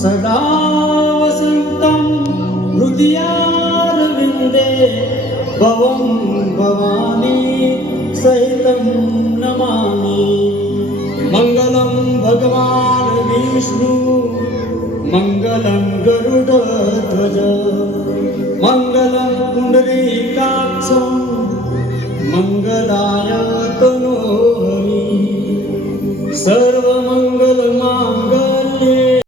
सदा वसन्तं हृदयारविन्दे भवं भवानी सहितं नमामि मङ्गलं भगवान् विष्णु मङ्गलं गरुडध्वज मङ्गलं पुण्डरीकाक्षं मङ्गलाय तनोहरि सर्वमङ्गलमाङ्गल्ये